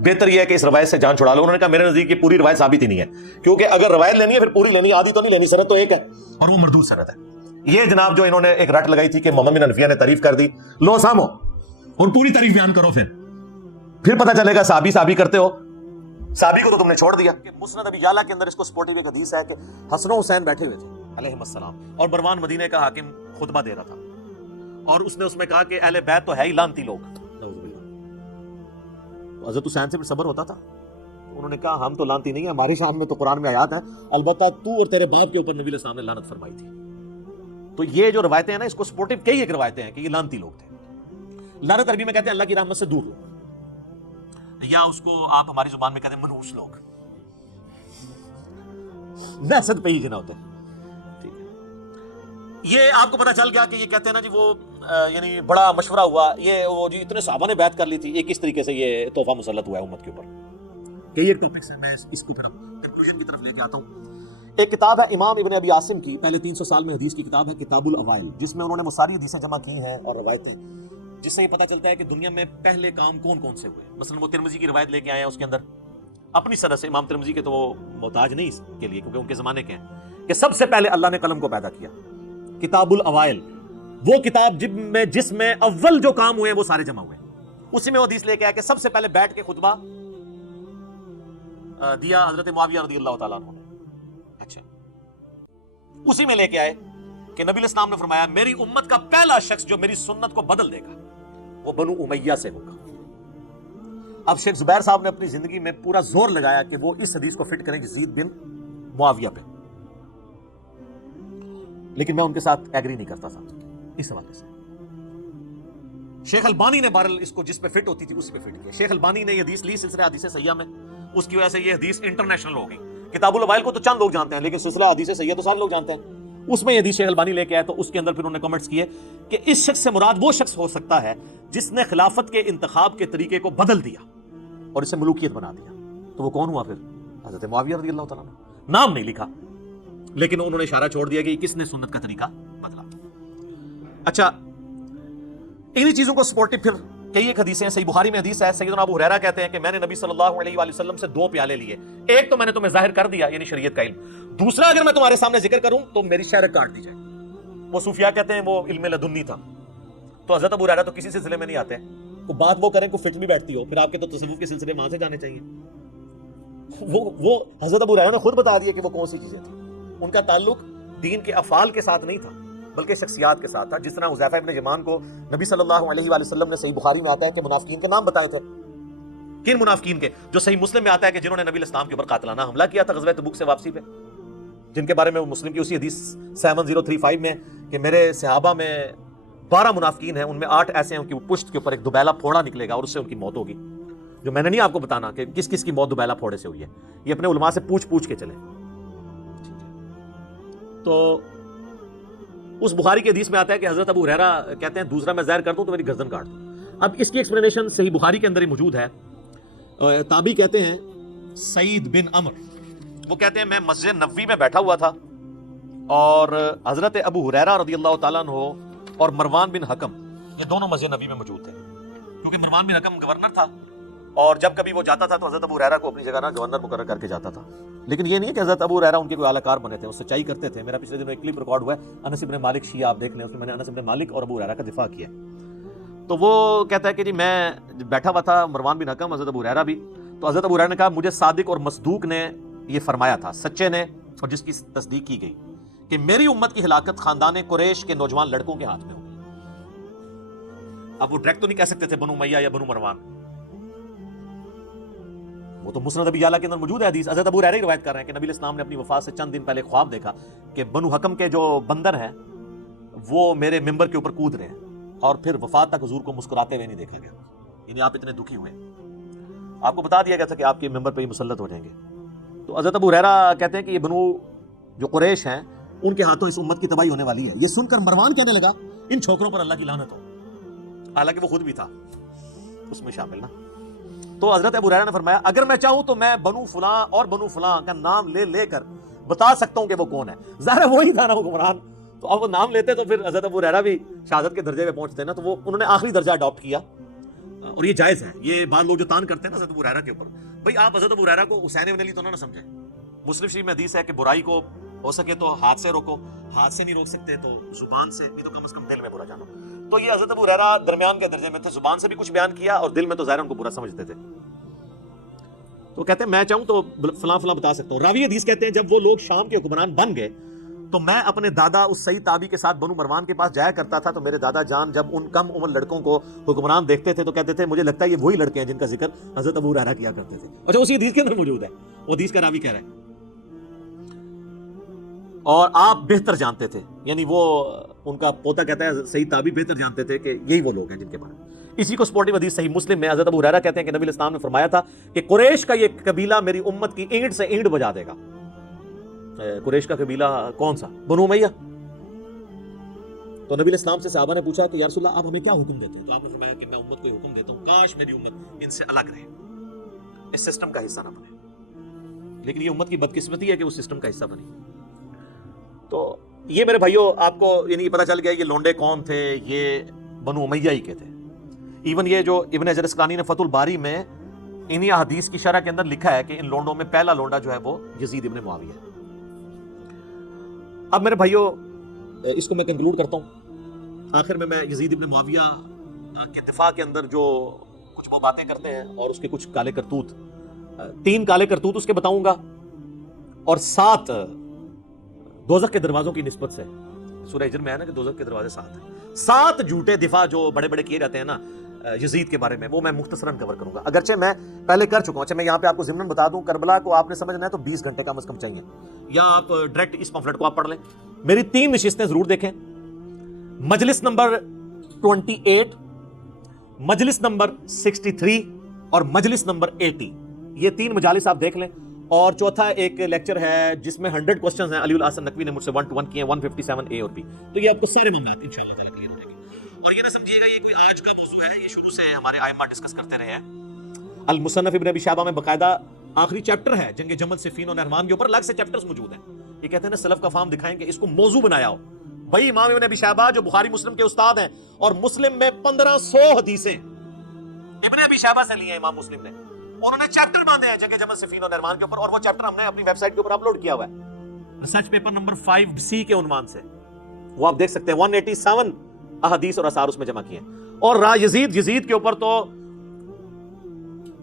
بہتر یہ ہے کہ اس روایت سے جان چھڑا لو. انہوں نے کہا میرے نزدیک یہ پوری روایت ثابت ہی نہیں ہے, کیونکہ اگر روایت لینی ہے پھر پوری لینی ہے, آدھی تو نہیں لینی, سند تو ایک ہے اور وہ مردود سند ہے. یہ جناب جو انہوں نے ایک رٹ لگائی تھی کہ محمد بن حنفیہ نے تعریف کر دی, لو سامو اور پوری تعریف بیان کرو, پھر پتہ چلے گا صحابی کرتے ہو. صحابی کو تو تم نے چھوڑ دیا. کہ مسند ابی یعلا کے اندر اس کو سپورٹیو ایک حدیث ہے کہ حسن و حسین بیٹھے ہوئے تھے علیہم السلام, اور مروان مدینے کا حاکم خطبہ دے رہا تھا, اور اس نے اس میں کہا کہ اہل بیت تو ہے ہی لانتی لوگ. حضرت حسین سے بھی صبر ہوتا تھا. انہوں نے کہا ہم تو لانتی نہیں ہیں, ہماری شان میں تو قرآن میں آیات ہیں, البتہ تو اور تیرے باپ کے اوپر نبی علیہ السلام نے لعنت فرمائی تھی. تو یہ جو روایتیں ہیں نا, اس کو سپورٹیو کئی ایک روایتیں ہیں کہ یہ لانتی لوگ تھے. لعنت عربی میں کہتے ہیں اللہ کی رحمت سے دور لوگ, یا اس کو آپ ہماری زبان میں کہتے ہیں منحوس لوگ, نحست پہ ہی گنا ہوتے ہیں. ٹھیک ہے, یہ آپ کو پتا چل گیا کہ یہ کہتے ہیں نا جی وہ یعنی بڑا مشورہ ہوا, یہ وہ جی اتنے صحابہ نے بیعت کر لی تھی, یہ کس طریقے سے یہ تحفہ مسلط ہوا ہے امت کے اوپر. کئی ایک ٹاپکس ہیں, میں اس کو پھر کنکلوژن کی طرف لے کے آتا ہوں. ایک کتاب ہے امام ابن ابی عاصم کی, پہلے 300 سال میں حدیث کی کتاب ہے کتاب الاوائل, جس میں انہوں نے وہ ساری حدیثیں جمع کی ہیں اور روایتیں, جس سے یہ پتہ چلتا ہے کہ دنیا میں پہلے کام کون کون سے ہوئے. مثلا وہ ترمذی کی روایت لے کے آئے ہیں, اس کے اندر اپنی سند سے, امام ترمذی کے تو وہ محتاج نہیں اس کے لیے کیونکہ ان کے زمانے کے ہیں, کہ سب سے پہلے اللہ نے قلم کو پیدا کیا. کتاب الاوائل وہ کتاب جس میں اول جو کام ہوئے وہ سارے جمع ہوئے. اسی میں وہ حدیث لے کے آیا کہ سب سے پہلے بیٹھ کے خطبہ دیا حضرت معاویہ رضی اللہ تعالیٰ عنہ نے. اچھا, اسی میں لے کے آئے کہ نبی علیہ السلام نے فرمایا میری امت کا پہلا شخص جو میری سنت کو بدل دے گا وہ بنو امیہ سے ہوگا. اب شیخ زبیر صاحب نے اپنی زندگی میں پورا زور لگایا کہ وہ اس حدیث کو فٹ کریں یزید بن معاویہ پہ, لیکن میں ان کے ساتھ ایگری نہیں کرتا تھا اس حوالے سے. شیخ البانی نے بہرحال اس کو جس پہ فٹ ہوتی تھی اسی پہ فٹ کیا. شیخ البانی نے یہ حدیث لی سلسلہ حدیث صحیحہ میں, اس کی وجہ سے یہ حدیث انٹرنیشنل ہو گئی. کتاب الاوائل کو تو چند لوگ جانتے ہیں, لیکن سلسلہ حدیث صحیحہ تو سارے لوگ جانتے ہیں. اس میں یہ حدیث شیخ البانی لے کے آئے, تو اس کے اندر پھر انہوں نے کمنٹس کیے کہ اس شخص سے مراد وہ شخص ہو سکتا ہے جس نے خلافت کے انتخاب کے طریقے کو بدل دیا اور اسے ملوکیت بنا دیا. تو وہ کون ہوا پھر؟ حضرت معاویہ رضی اللہ تعالیٰ عنہ. نام نہیں لکھا, لیکن انہوں نے اشارہ چھوڑ دیا کہ کس نے سنت کا طریقہ بدلا. اچھا, انہی چیزوں کو سپورٹو پھر کئی ایک حدیثیں ہیں. صحیح بخاری میں حدیث ہے, سیدنا ابو ہریرہ کہتے ہیں کہ میں نے نبی صلی اللہ علیہ وآلہ وسلم سے 2 پیالے لیے, ایک تو میں نے تمہیں ظاہر کر دیا یعنی شریعت کا علم, دوسرا اگر میں تمہارے سامنے ذکر کروں تو میری شہرت کاٹ دی جائے. وہ صوفیاء کہتے ہیں وہ علم لدنی تھا. تو حضرت ابو ہریرہ تو کسی سلسلے میں نہیں آتے, وہ بات وہ کریں کو فٹ بھی بیٹھتی ہو, پھر آپ کے تو تصوف کے سلسلے وہاں سے جانے چاہیے. وہ حضرت ابو ہریرہ نے خود بتا دیا کہ وہ کون سی چیزیں تھیں. ان کا تعلق دین کے افعال کے ساتھ نہیں تھا بلکہ شخصیات کے ساتھ تھا. جس طرح حذیفہ ابن یمان کو نبی صلی اللہ علیہ وآلہ وسلم نے صحیح بخاری میں آتا ہے کہ منافقین کے نام بتائے تھے. کن منافقین کے؟ جو صحیح مسلم میں آتا ہے کہ جنہوں نے نبی علیہ السلام کے اوپر قاتلانہ حملہ کیا تھا غزوہ تبوک سے واپسی پہ, جن کے بارے میں مسلم کی اسی حدیث 7035 میں کہ میرے صحابہ میں 12 منافقین ہیں, ان میں 8 ایسے ہیں کہ وہ پشت کے اوپر ایک دوبیلا پھوڑا نکلے گا اور اس سے ان کی موت ہوگی. جو میں نے نہیں آپ کو بتانا کہ کس کس کی موت دوبیلا پھوڑے سے ہوئی ہے, یہ اپنے علماء سے پوچھ کے چلے. تو اس بخاری کی حدیث میں آتا ہے کہ حضرت ابو ہریرہ کہتے ہیں دوسرا میں ظاہر کر دوں تو میری گردن کاٹ دوں. اب اس کی ایکسپلینیشن صحیح بخاری کے اندر ہی موجود ہے. تابعی کہتے ہیں سعید بن عمر, وہ کہتے ہیں میں مسجد نبوی میں بیٹھا ہوا تھا اور حضرت ابو ہریرہ رضی اللہ تعالیٰ عنہ اور مروان بن حکم یہ دونوں مسجد نبوی میں موجود تھے, کیونکہ مروان بن حکم گورنر تھا اور جب کبھی وہ جاتا تھا تو حضرت ابو ہریرہ کو اپنی جگہ نہ گورنر مقرر کر کے جاتا تھا. لیکن یہ نہیں کہ حضرت ابو ہریرہ ان کے کوئی اعلی کار بنے تھے, وہ سچائی کرتے تھے. میرا پچھلے دنوں ایک کلپ ریکارڈ ہوا ہے انس بن مالک شیعہ, آپ دیکھ لیں, اس میں نے انس بن مالک اور ابو ہریرہ کا دفاع کیا. تو وہ کہتا ہے کہ جی میں بیٹھا ہوا تھا, مروان بن حکم, حضرت ابو ہریرہ بھی. تو حضرت ابو ہریرہ نے کہا مجھے صادق اور مصدوق نے یہ فرمایا تھا, سچے نے اور جس کی تصدیق کی گئی, کہ میری امت کی ہلاکت خاندان قریش کے نوجوان لڑکوں کے ہاتھ میں ہوگی. اب وہ ڈائریکٹ تو نہیں کہہ سکتے تھے بنو امیہ یا بنو مروان, وہ تو مسند ابی یعلا کے اندر موجود ہے حدیث. حضرت ابو ہریرہ روایت کر رہے ہیں کہ نبی علیہ السلام نے اپنی وفات سے چند دن پہلے خواب دیکھا کہ بنو حکم کے جو بندر ہیں وہ میرے ممبر کے اوپر کود رہے ہیں, اور پھر وفات تک حضور کو مسکراتے ہوئے نہیں دیکھا گیا. یعنی آپ اتنے دکھی ہوئے, آپ کو بتا دیا گیا تھا کہ آپ کے ممبر پہ ہی مسلط ہو جائیں گے. تو حضرت ابو ہریرہ کہتے ہیں کہ یہ بنو جو قریش ہیں ان کے ہاتھوں اس امت کی تباہی ہونے والی ہے. یہ سن کر مروان کہنے لگا ان چھوکروں پر اللہ کی لعنت ہو, حالانکہ وہ خود بھی تھا اس میں شامل نا. تو حضرت ابو ہریرہ نے فرمایا اگر میں چاہوں تو میں بنو فلاں اور بنو فلاں کا نام لے کر بتا سکتا ہوں کہ وہ کون ہے. ظاہر وہی تھا نا حکمران, تو اب وہ نام لیتے تو پھر حضرت ابو ہریرہ بھی شہادت کے درجے پہ پہنچتے نا. تو وہ انہوں نے آخری درجہ اڈاپٹ کیا اور یہ جائز ہے. یہ بعض لوگ جو تان کرتے ہیں نا حضرت ابو ہریرہ کے اوپر, بھائی آپ حضرت ابو ہریرہ کو حسین ابن علی تو نہ سمجھیں. مسلم شریف میں حدیث ہے کہ برائی کو ہو سکے تو ہاتھ سے روکو, ہاتھ سے نہیں روک سکتے تو زبان سے, نہیں تو کم از کم دل میں برا جانو. تو یہ حضرت ابو ہریرہ درمیان کے درجے میں تھے, زبان سے بھی کچھ بیان کیا اور دل میں تو ظاہر ان کو برا سمجھتے تھے. تو کہتے ہیں میں چاہوں تو فلاں فلاں بتا سکتا ہوں. راوی حدیث کہتے ہیں جب وہ لوگ شام کے حکمران بن گئے تو میں اپنے دادا اس صحیح تابعی کے ساتھ بنو مروان کے پاس جایا کرتا تھا, تو میرے دادا جان جب ان کم عمر لڑکوں کو حکمران دیکھتے تھے تو کہتے تھے مجھے لگتا ہے یہ وہی لڑکے ہیں جن کا ذکر حضرت ابو ہریرہ کیا کرتے تھے. اچھا اسی حدیث کے اندر موجود ہے, وہ حدیث کا راوی کہہ رہا ہے. اور آپ بہتر جانتے تھے, یعنی وہ ان کا پوتا کہتا ہے صحیح تابعی بہتر جانتے تھے کہ یہی وہ لوگ ہیں جن کے بارے میں. اسی کو سپورٹیو حدیث صحیح مسلم میں حضرت ابو ہریرہ کہتے ہیں کہ نبی علیہ السلام نے فرمایا تھا کہ قریش کا یہ قبیلہ میری امت کی اینٹ سے اینٹ بجا دے گا. قریش کا قبیلہ کون سا؟ بنو امیہ. تو نبی علیہ السلام سے صحابہ نے پوچھا کہ یا رسول اللہ آپ ہمیں کیا حکم دیتے ہیں؟ تو آپ نے فرمایا کہ میں امت کو یہ حکم دیتا ہوں کاش میری امت ان سے الگ رہے, اس سسٹم کا حصہ نہ بنے. لیکن یہ امت کی بدقسمتی ہے کہ اس سسٹم کا حصہ بنی. تو یہ میرے بھائیوں آپ کو یعنی پتہ چل گیا یہ لونڈے کون تھے, یہ بنو امیہ ہی کے تھے. ایون یہ جو ابن حجر اسقلانی نے فتح الباری میں انہی حدیث کی شرح کے اندر لکھا ہے کہ ان لونڈوں میں پہلا لونڈا جو ہے وہ یزید ابن معاویہ ہے. اب میرے بھائیوں اس کو میں کنکلوڈ کرتا ہوں. آخر میں یزید ابن معاویہ کے دفاع کے اندر جو کچھ وہ باتیں کرتے ہیں اور اس کے کچھ کالے کرتوت, 3 کالے کرتوت اس کے بتاؤں گا اور 7 دوزخ کے دروازوں کی نسبت سے. سورہ ہجر میں ہے نا کہ دوزخ کے دروازے 7 ہیں. 7 جھوٹے دفاع جو بڑے بڑے کیے جاتے ہیں نا یزید کے بارے میں, وہ میں مختصراً کور کروں گا. اگرچہ میں پہلے کر چکا ہوں. اچھا میں یہاں پہ آپ کو ضمن بتا دوں, کربلا کو آپ نے سمجھنا ہے تو 20 گھنٹے کم از کم چاہیے, یا آپ ڈائریکٹ اس پمفلٹ کو آپ پڑھ لیں. میری 3 نشستیں ضرور دیکھیں, مجلس نمبر 28, مجلس نمبر 63 اور مجلس نمبر 80. یہ 3 مجالس آپ دیکھ لیں. اور چوتھا ایک لیکچر ہے جس میں 100 کوسچنز ہیں, علی الاحسن نقوی نے مجھ سے 1 to 1 کیے ہیں, 157 اے اور بی. تو یہ آپ کو سارے معاملات انشاءاللہ تعالی کلیئر ہو جائیں گے. اور یہ نہ سمجھیے گا یہ کوئی آج کا موضوع ہے, یہ شروع سے ہمارے ائمہ ڈسکس کرتے رہے ہیں. المصنف ابن ابی شیبہ میں باقاعدہ آخری چیپٹر ہے جنگ جمل صفین اور نہروان کے اوپر, الگ سے چیپٹرز موجود ہیں. یہ کہتے ہیں نا سلف کا فہم دکھائیں کہ اس کو موضوع بنایا ہو. بھائی امام ابن ابی شیبہ جو بخاری مسلم کے استاد ہیں اور مسلم میں 1500 حدیثیں ابن ابی شیبہ سے لی ہیں امام مسلم نے, انہوں نے چیپٹر باندھے ہیں جنگ جمل صفین اور نہروان کے اوپر, اور وہ چیپٹر ہم نے اپنی ویب سائٹ کے اوپر اپلوڈ کیا ہوا ہے ریسرچ پیپر نمبر 5C کے عنوان سے. وہ آپ دیکھ سکتے ہیں 187 احادیث اور آثار اس میں جمع کیے ہیں. اور یزید کے اوپر تو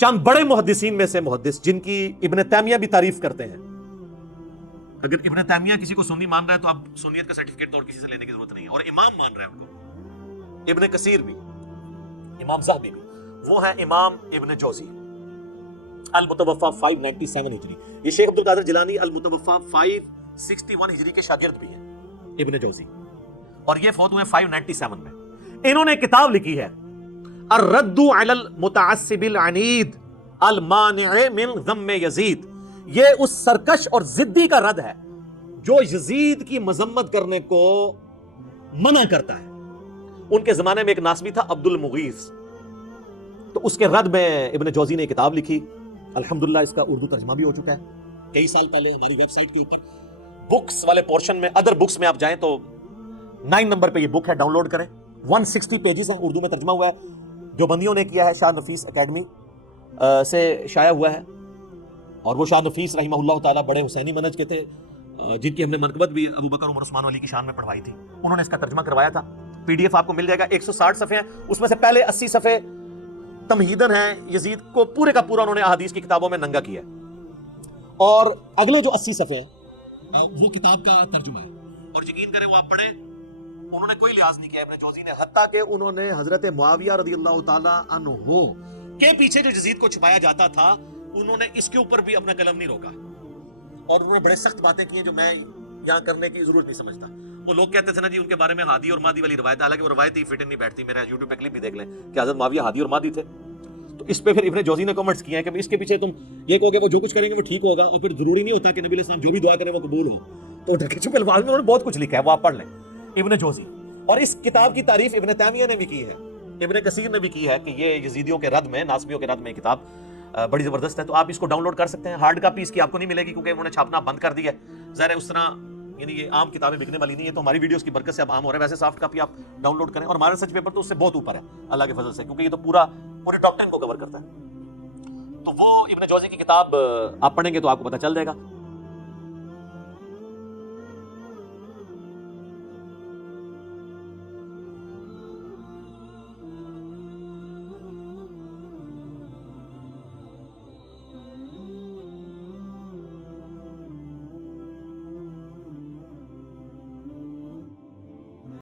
چند بڑے محدثین میں سے محدث جن کی ابن تیمیہ بھی تعریف کرتے ہیں. اگر ابن تیمیہ کسی کو سنی مان رہا ہے تو اب سنیت کا سرٹیفکیٹ تو اور کسی سے لینے کی ضرورت نہیں ہے, اور امام مان رہا ہے ان کو, ابن کثیر بھی, امام زاہبی بھی. وہ ہیں امام ابن جوزی المتوفا 597 ہجری. یہ شیخ عبد القادر جیلانی المتوفا 561 ہجری کے شاگرد بھی ہیں ابن جوزی, اور یہ فوت ہوئے 597 میں. انہوں نے کتاب لکھی ہے الرد علی المتعصب العنید المانع من ذم یزید. یہ اس سرکش اور ضدی کا رد ہے جو یزید کی مذمت کرنے کو منع کرتا ہے. ان کے زمانے میں ایک ناصبی تھا عبد المغیث, تو اس کے رد میں ابن جوزی نے کتاب لکھی. الحمدللہ اس کا اردو ترجمہ بھی ہو چکا ہے. کئی سال پہلے ہماری ویب سائٹ کے اوپر بکس والے پورشن میں, ادر بکس میں آپ جائیں تو 9 نمبر پہ یہ بک ہے, ڈاؤن لوڈ کریں. 160 پیجز ہیں, اردو میں ترجمہ ہوا ہے, جو بندیوں نے کیا ہے, شاہ نفیس اکیڈمی سے شائع ہوا ہے. اور وہ شاہ نفیس رحمہ اللہ تعالیٰ بڑے حسینی منہج کے تھے, جن کی ہم نے منقبت بھی ابو بکر عمر عثمان علی کی شان میں پڑھوائی تھی. انہوں نے اس کا ترجمہ کروایا تھا. PDF آپ کو مل جائے گا, 160 صفحے ہیں. اس میں سے پہلے 80 صفحے تمہیدن ہیں, یزید کو پورے کا پورا انہوں نے احادیث کی کتابوں میں ننگا کیا ہے, اور اگلے جو 80 صفحے ہیں وہ کتاب کا ترجمہ ہے. اور یقین کریں وہ آپ پڑھیں, انہوں نے کوئی لحاظ نہیں کیا ابن جوزی نے, حتیٰ کہ انہوں نے حضرت معاویہ رضی اللہ تعالی عنہ کے پیچھے جو یزید کو چھپایا جاتا تھا, انہوں نے اس کے اوپر بھی اپنا قلم نہیں روکا, اور انہوں نے بڑے سخت باتیں کی ہیں جو میں یہاں کرنے کی ضرورت نہیں سمجھتا. وہ لوگ کہتے تھے نا جی ان کے بارے میں ہادی اور مادی والی روایت, حالانکہ وہ روایت ہی فٹ نہیں بیٹھتی. میرا یوٹیوب پہ کلپ بھی دیکھ لیں کہ حضرت معاویہ ہادی اور مادی تھے. تو اس پہ پھر ابن جوزی نے کمنٹس کیے ہیں کہ اس کے پیچھے تم یہ کہو گے وہ جو کچھ کریں گے وہ ٹھیک ہوگا, اور پھر ضروری نہیں ہوتا کہ نبی علیہ السلام جو بھی دعا کریں وہ قبول ہو. تو ڈھکے چھپے الفاظ میں انہوں نے بہت کچھ لکھا ہے, وہ آپ پڑھ لیں ابن جوزی. اور اس کتاب کی تعریف ابن تیمیہ نے بھی کی ہے, ابن کثیر نے بھی کی ہے کہ یہ یزیدیوں کے رد میں, ناصبیوں کے رد میں کتاب بڑی زبردست ہے. تو آپ اس کو ڈاؤن لوڈ کر سکتے ہیں. ہارڈ کاپی اس کی آپ کو نہیں ملے گی کیونکہ انہوں نے چھاپنا بند کر دیا ہے. ظاہر ہے اس طرح یعنی یہ عام کتابیں بکنے والی نہیں ہے, تو ہماری ویڈیوز کی برکت سے اب عام ہو رہا ہے. ویسے سافٹ کاپی آپ ڈاؤن لوڈ کریں, اور ہمارا ریسرچ پیپر تو اس سے بہت اوپر ہے اللہ کے فضل سے, کیونکہ یہ تو پورا پورے ڈاکٹرن کو کور کرتا ہے. تو وہ ابن جوزی کی کتاب آپ پڑھیں گے تو آپ کو پتہ چل جائے گا.